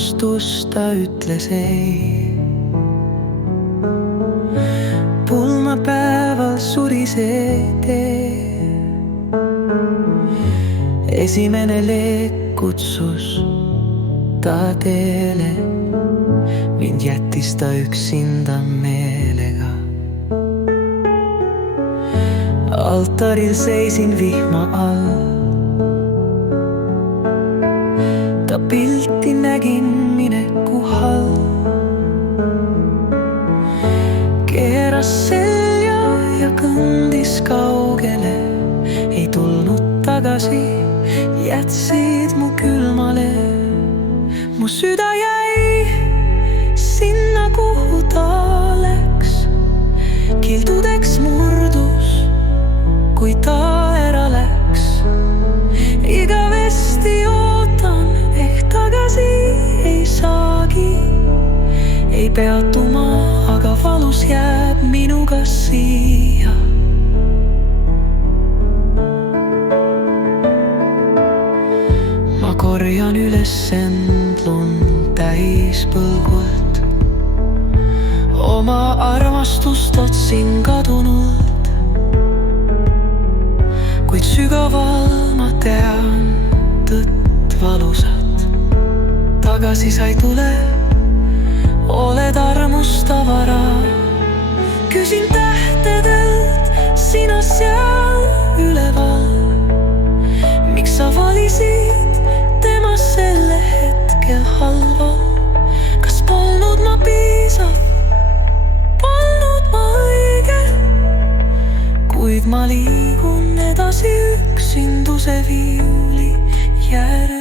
armastust ta ütles ei. Pulmapäeval suri see tee. Esimene leek kutsus ta teele, mind jättis ta üksinda meelega. Altaril seisin vihma all, ta pilti nägin mineku all. Keeras selja ja kõndis kaugele, ei tulnud tagasi, jätsid mu külmale. Mu süda jäi sinna, kuhu ta läks, kildudeks murdus, kui ta ära läks. Igavesti ootan, ehk tagasi ei saagi, ei peatuma, aga valus jääb minuga siia. Ma korjan üles end lund täis põlgult, oma armastust otsin kadunult. Kuid sügaval ma tean tõtt valusat, tagasi sa ei tule, oled armust avara. Küsin tähtedelt, sina seal üleval, miks sa valisid tema sel hetkel halval? Kas polnud ma piisav, polnud ma õige? Kuid ma liigun edasi üksinduse viiuli järel.